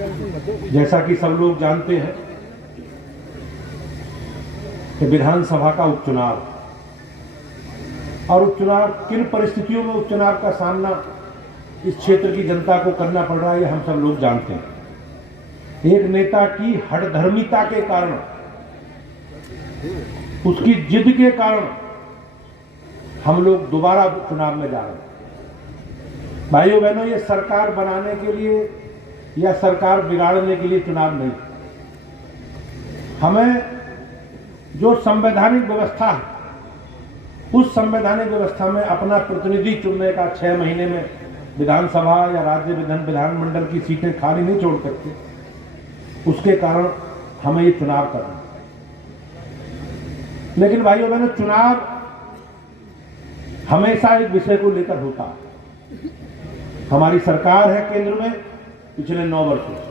जैसा कि सब लोग जानते हैं कि विधानसभा का उपचुनाव और उपचुनाव किन परिस्थितियों में उपचुनाव का सामना इस क्षेत्र की जनता को करना पड़ रहा है, ये हम सब लोग जानते हैं। एक नेता की हठधर्मिता के कारण, उसकी जिद के कारण हम लोग दोबारा चुनाव में जा रहे हैं। भाइयों बहनों, ये सरकार बनाने के लिए या सरकार बिगाड़ने के लिए चुनाव नहीं। हमें जो संवैधानिक व्यवस्था है, उस संवैधानिक व्यवस्था में अपना प्रतिनिधि चुनने का 6 महीने में विधानसभा या राज्य विधानमंडल की सीटें खाली नहीं छोड़ सकते। उसके कारण हमें ये चुनाव करना है। लेकिन भाइयों बहनों, चुनाव हमेशा एक विषय को लेकर होता है। हमारी सरकार है केंद्र में पिछले 9 वर्षों से,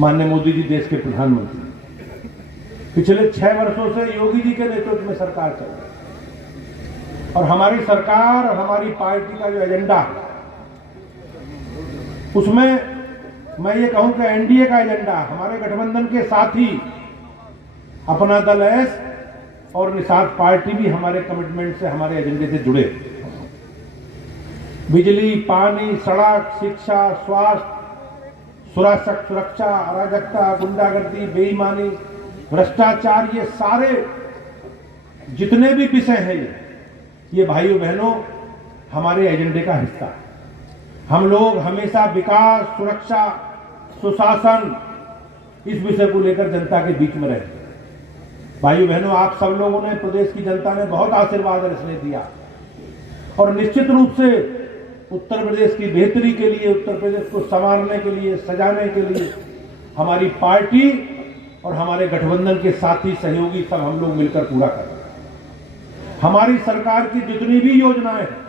माननीय मोदी जी देश के प्रधानमंत्री। पिछले 6 वर्षों से योगी जी के नेतृत्व में सरकार चल रही है। और हमारी सरकार और हमारी पार्टी का जो एजेंडा है, उसमें मैं ये कहूं कि एनडीए का एजेंडा, हमारे गठबंधन के साथ ही अपना दल एस और निषाद पार्टी भी हमारे कमिटमेंट से, हमारे एजेंडे से जुड़े। बिजली, पानी, सड़क, शिक्षा, स्वास्थ्य, सुरक्षा, अराजकता, गुंडागर्दी, बेईमानी, भ्रष्टाचार, ये सारे जितने भी विषय हैं, ये भाइयों बहनों हमारे एजेंडे का हिस्सा है। हम लोग हमेशा विकास, सुरक्षा, सुशासन, इस विषय को लेकर जनता के बीच में रहे। भाइयों बहनों, आप सब लोगों ने, प्रदेश की जनता ने बहुत आशीर्वाद और स्नेह दिया और निश्चित रूप से उत्तर प्रदेश की बेहतरी के लिए, उत्तर प्रदेश को संवारने के लिए, सजाने के लिए हमारी पार्टी और हमारे गठबंधन के साथी सहयोगी सब हम लोग मिलकर पूरा कर रहे हैं। हमारी सरकार की जितनी भी योजनाएं हैं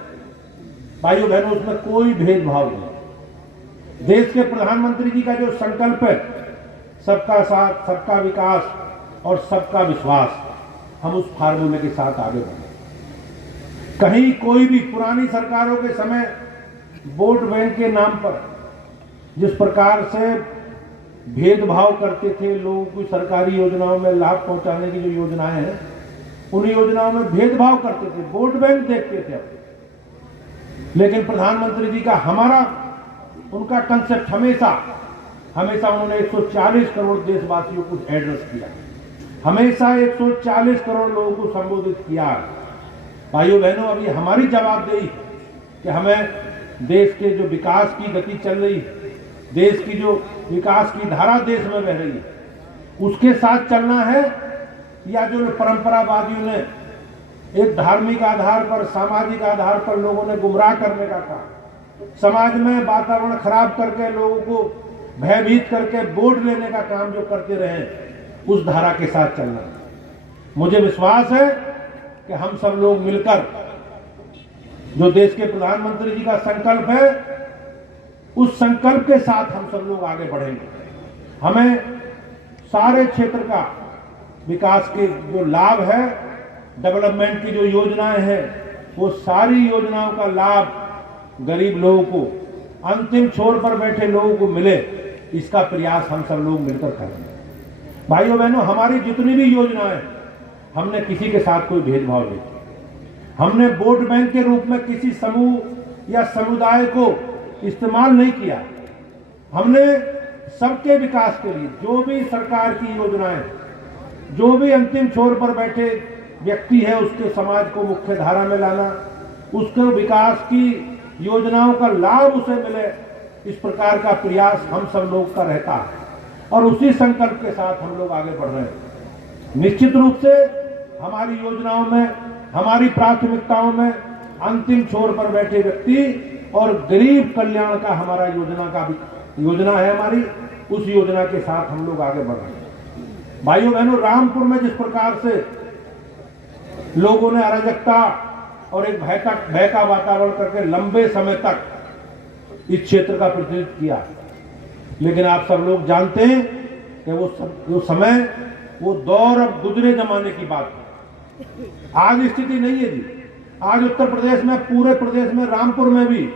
भाइयों बहनों, उसमें कोई भेदभाव नहीं। देश के प्रधानमंत्री जी का जो संकल्प है, सबका साथ, सबका विकास और सबका विश्वास, हम उस फार्मूले के साथ आगे बढ़े। कहीं कोई भी पुरानी सरकारों के समय वोट बैंक के नाम पर जिस प्रकार से भेदभाव करते थे, लोगों को सरकारी योजनाओं में लाभ पहुंचाने की जो योजनाएं हैं, उन योजनाओं में भेदभाव करते थे, वोट बैंक देखते थे अपने। लेकिन प्रधानमंत्री जी का, हमारा, उनका कंसेप्ट हमेशा उन्होंने 140 करोड़ देशवासियों को एड्रेस किया, हमेशा 140 करोड़ लोगों को संबोधित किया। भाइयों बहनों, अब ये हमारी जवाबदेही है कि हमें देश के जो विकास की गति चल रही है, देश की जो विकास की धारा देश में बह रही है, उसके साथ चलना है, या जो परंपरावादियों ने एक धार्मिक आधार पर, सामाजिक आधार पर लोगों ने गुमराह करने का काम, समाज में वातावरण खराब करके लोगों को भयभीत करके वोट लेने का काम जो करते रहे, उस धारा के साथ चलना है। मुझे विश्वास है कि हम सब लोग मिलकर जो देश के प्रधानमंत्री जी का संकल्प है, उस संकल्प के साथ हम सब लोग आगे बढ़ेंगे। हमें सारे क्षेत्र का विकास के जो लाभ है, डेवलपमेंट की जो योजनाएं हैं, वो सारी योजनाओं का लाभ गरीब लोगों को, अंतिम छोर पर बैठे लोगों को मिले, इसका प्रयास हम सब लोग मिलकर करेंगे। भाइयों बहनों, हमारी जितनी भी योजनाएं, हमने किसी के साथ कोई भेदभाव नहीं किया। हमने वोट बैंक के रूप में किसी समूह या समुदाय को इस्तेमाल नहीं किया। हमने सबके विकास के लिए जो भी सरकार की योजनाएं, जो भी अंतिम छोर पर बैठे व्यक्ति है, उसके समाज को मुख्य धारा में लाना, उसके विकास की योजनाओं का लाभ उसे मिले, इस प्रकार का प्रयास हम सब लोग का रहता है और उसी संकल्प के साथ हम लोग आगे बढ़ रहे हैं। निश्चित रूप से हमारी योजनाओं में, हमारी प्राथमिकताओं में अंतिम छोर पर बैठे व्यक्ति और गरीब कल्याण का हमारा योजना है हमारी, उस योजना के साथ हम लोग आगे बढ़ रहे हैं। भाइयों बहनों, रामपुर में जिस प्रकार से लोगों ने अराजकता और एक भय का वातावरण करके लंबे समय तक इस क्षेत्र का प्रतिनिधित्व किया, लेकिन आप सब लोग जानते हैं कि वो समय, वो दौर अब गुजरे जमाने की बात है। आज स्थिति नहीं है जी। आज उत्तर प्रदेश में, पूरे प्रदेश में, रामपुर में भी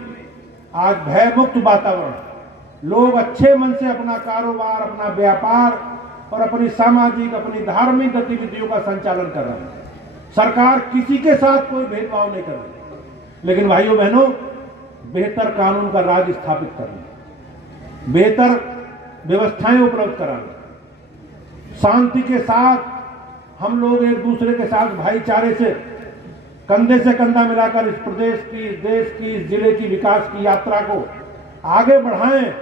आज भय मुक्त वातावरण, लोग अच्छे मन से अपना कारोबार, अपना व्यापार और अपनी सामाजिक, अपनी धार्मिक गतिविधियों का संचालन कर रहे हैं। सरकार किसी के साथ कोई भेदभाव नहीं कर रही, लेकिन भाइयों बहनों, बेहतर कानून का राज स्थापित करना, बेहतर व्यवस्थाएं उपलब्ध कराना, शांति के साथ हम लोग एक दूसरे के साथ भाईचारे से कंधे से कंधा मिलाकर इस प्रदेश की, इस देश की, इस जिले की विकास की यात्रा को आगे बढ़ाएं,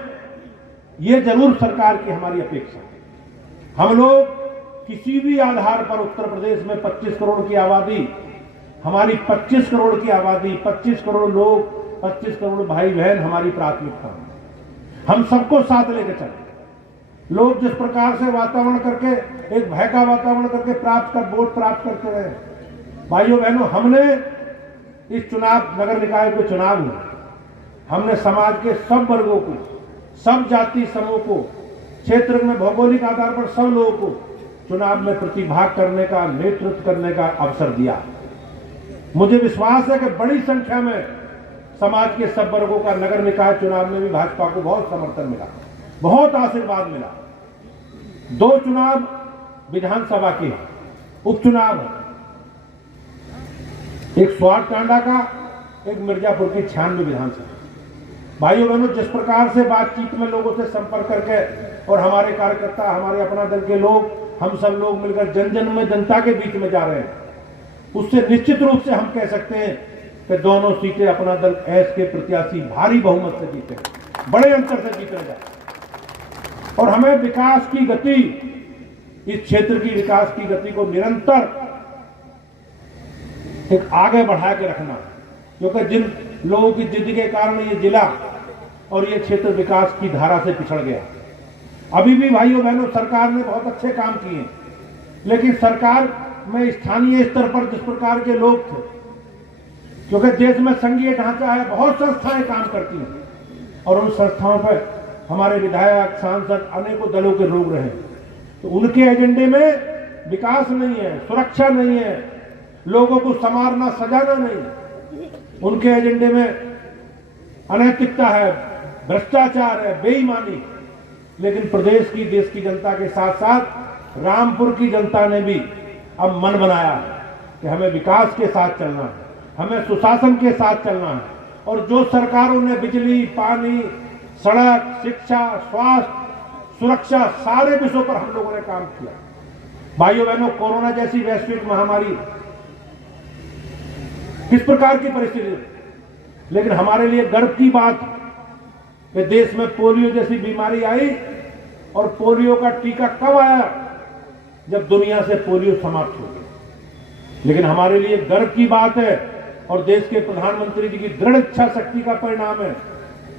ये जरूर सरकार की हमारी अपेक्षा है। हम लोग किसी भी आधार पर उत्तर प्रदेश में 25 करोड़ की आबादी, हमारी 25 करोड़ की आबादी, 25 करोड़ लोग, 25 करोड़ भाई बहन हमारी प्राथमिकता है। हम सबको साथ लेकर चलें। लोग जिस प्रकार से वातावरण करके, एक भय का वातावरण करके वोट प्राप्त करते रहे, भाइयों बहनों, हमने इस चुनाव, नगर निकाय के चुनाव में हमने समाज के सब वर्गों को, सब जाति समूह को, क्षेत्र में भौगोलिक आधार पर सब लोगों को चुनाव में प्रतिभाग करने का, नेतृत्व करने का अवसर दिया। मुझे विश्वास है कि बड़ी संख्या में समाज के सब वर्गों का नगर निकाय चुनाव में भी भाजपा को बहुत समर्थन मिला, बहुत आशीर्वाद मिला। 2 चुनाव विधानसभा के उपचुनाव, एक स्वार टांडा का, एक मिर्जापुर की 96 विधानसभा। भाइयों बहनों, जिस प्रकार से बातचीत में लोगों से संपर्क करके और हमारे कार्यकर्ता, हमारे अपना दल के लोग, हम सब लोग मिलकर जन जन में, जनता के बीच में जा रहे हैं, उससे निश्चित रूप से हम कह सकते हैं कि दोनों सीटें अपना दल एस के प्रत्याशी भारी बहुमत से जीते, बड़े अंतर से जीते जाए। और हमें विकास की गति, इस क्षेत्र की विकास की गति को निरंतर एक आगे बढ़ा के रखना, क्योंकि जिन लोगों की जिद के कारण ये जिला और ये क्षेत्र विकास की धारा से पिछड़ गया। अभी भी भाइयों बहनों, सरकार ने बहुत अच्छे काम किए, लेकिन सरकार में स्थानीय स्तर पर जिस प्रकार के लोग थे, क्योंकि देश में संघीय ढांचा है, बहुत संस्थाएं काम करती हैं और उन संस्थाओं पर हमारे विधायक, सांसद, अनेकों दलों के लोग रहे, तो उनके एजेंडे में विकास नहीं है, सुरक्षा नहीं है, लोगों को संवारना, सजाना नहीं, उनके एजेंडे में अनैतिकता है, भ्रष्टाचार है, बेईमानी। लेकिन प्रदेश की, देश की जनता के साथ साथ रामपुर की जनता ने भी अब मन बनाया है कि हमें विकास के साथ चलना है, हमें सुशासन के साथ चलना है। और जो सरकारों ने बिजली, पानी, सड़क, शिक्षा, स्वास्थ्य, सुरक्षा, सारे विषयों पर हम लोगों ने काम किया। भाइयों बहनों, कोरोना जैसी वैश्विक महामारी किस प्रकार की परिस्थिति, लेकिन हमारे लिए गर्व की बात कि देश में पोलियो जैसी बीमारी आई और पोलियो का टीका कब आया, जब दुनिया से पोलियो समाप्त हो गया। लेकिन हमारे लिए गर्व की बात है और देश के प्रधानमंत्री जी की दृढ़ इच्छा शक्ति का परिणाम है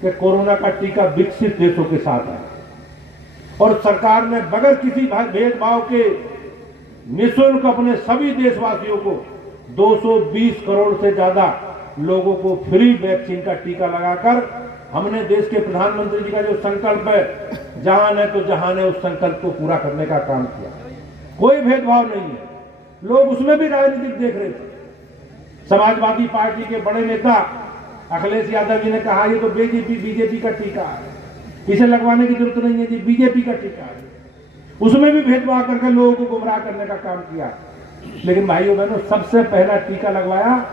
कि कोरोना का टीका विकसित देशों के साथ आया और सरकार ने बगैर किसी भेदभाव के निःशुल्क अपने सभी देशवासियों को 220 करोड़ से ज्यादा लोगों को फ्री वैक्सीन का टीका लगाकर हमने देश के प्रधानमंत्री जी का जो संकल्प है, जहान है तो जहान है, उस संकल्प को पूरा करने का काम किया। कोई भेदभाव नहीं है, लोग उसमें भी राजनीतिक देख रहे थे। समाजवादी पार्टी के बड़े नेता अखिलेश यादव जी ने कहा ये तो बीजेपी का टीका है, इसे लगवाने की जरूरत नहीं है जी, बीजेपी का टीका है। उसमें भी भेदभाव करके लोगों को गुमराह करने का काम किया। लेकिन भाइयों बहनों, सबसे पहला टीका लगवाया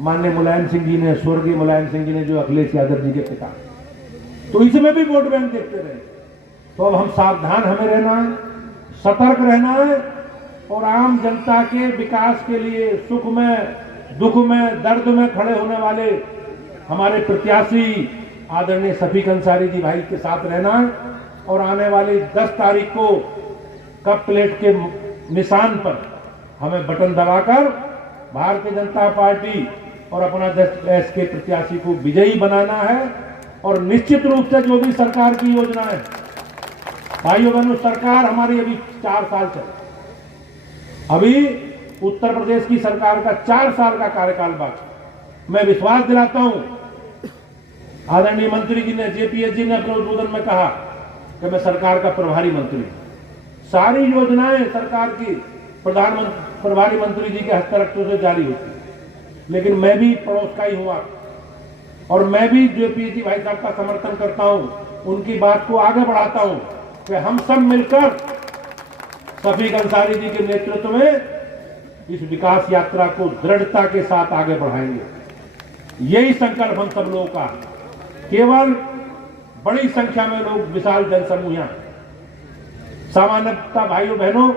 माननीय मुलायम सिंह जी ने, स्वर्गीय मुलायम सिंह जी ने, जो अखिलेश यादव जी के पिता। तो इसमें भी वोट बैंक देखते रहे। तो अब हम सावधान हमें रहना है, सतर्क रहना है और आम जनता के विकास के लिए, सुख में, दुख में, दर्द में खड़े होने वाले हमारे प्रत्याशी आदरणीय शफीक अंसारी जी भाई के साथ रहना है। और आने वाली 10 तारीख को कप प्लेट के निशान पर हमें बटन दबाकर भारतीय जनता पार्टी और अपना 10 के प्रत्याशी को विजयी बनाना है। और निश्चित रूप से जो भी सरकार की योजना है, भाइयों बहनों, सरकार हमारी अभी 4 साल चले, अभी उत्तर प्रदेश की सरकार का 4 साल का कार्यकाल बाकी। मैं विश्वास दिलाता हूं, आदरणीय मंत्री जी ने, जेपीएस जी ने अपने उद्बोधन में कहा कि मैं सरकार का प्रभारी मंत्री हूं। सारी योजनाएं सरकार की प्रभारी मंत्री जी के हस्ताक्षर से जारी होती है, लेकिन मैं भी पड़ोस का ही हुआ और मैं भी जेपीएस जी भाई साहब का समर्थन करता हूं उनकी बात को आगे बढ़ाता हूं कि हम सब मिलकर शफीक अंसारी जी के नेतृत्व में इस विकास यात्रा को दृढ़ता के साथ आगे बढ़ाएंगे। यही संकल्प हम सब लोगों का। केवल बड़ी संख्या में लोग, विशाल जनसमूह यहाँ, सामान्यतः भाइयों बहनों,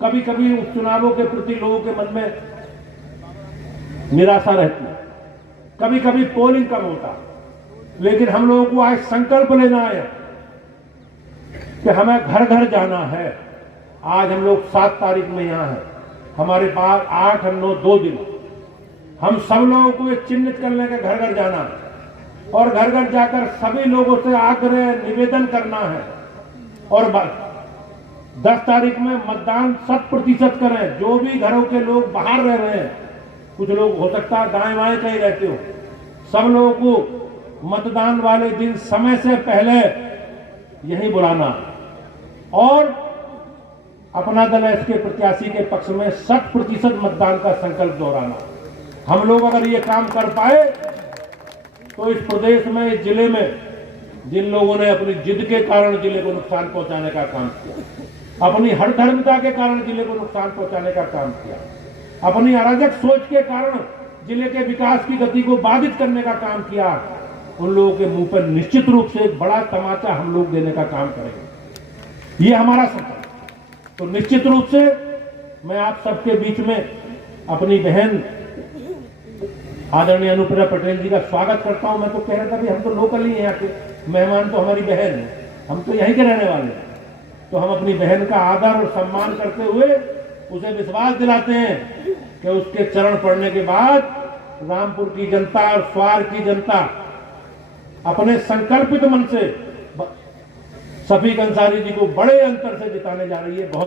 कभी कभी उपचुनावों के प्रति लोगों के मन में निराशा रहती है, कभी कभी पोलिंग कम होता, लेकिन हम लोगों को आज संकल्प लेना है कि हमें घर घर जाना है। आज हम लोग 7 तारीख में यहाँ हैं, हमारे पास 8 और 9 2 दिन, हम सब लोगों को ये चिन्हित कर लें कि घर घर जाना है और घर घर जाकर सभी लोगों से आग्रह निवेदन करना है और 10 तारीख में मतदान 100% करें। जो भी घरों के लोग बाहर रह रहे हैं, कुछ लोग हो सकता है दाएं बाएं कहीं रहते हो, सब लोगों को मतदान वाले दिन समय से पहले यहीं बुलाना और अपना दल इसके प्रत्याशी के पक्ष में 100% मतदान का संकल्प दोहराना। हम लोग अगर ये काम कर पाए तो इस प्रदेश में, इस जिले में जिन लोगों ने अपनी जिद के कारण जिले को नुकसान पहुंचाने का काम किया, अपनी हठधर्मिता के कारण जिले को नुकसान पहुंचाने का काम किया, अपनी अराजक सोच के कारण जिले के विकास की गति को बाधित करने का काम किया, उन लोगों के मुंह पर निश्चित रूप से एक बड़ा तमाचा हम लोग देने का काम करेंगे। ये हमारा संकल्प। तो निश्चित रूप से मैं आप सबके बीच में अपनी बहन आदरणीय अनुप्रिया पटेल जी का स्वागत करता हूं। मैं तो कह रहा था कि हम तो लोकल ही हैं, यहाँ के मेहमान तो हमारी बहन है, हम तो यहीं के रहने वाले हैं। तो हम अपनी बहन का आदर और सम्मान करते हुए उसे विश्वास दिलाते हैं कि उसके चरण पड़ने के बाद रामपुर की जनता और स्वार की जनता अपने संकल्पित मन से शफीक अंसारी जी को बड़े अंतर से जिताने जा रही है। बहुत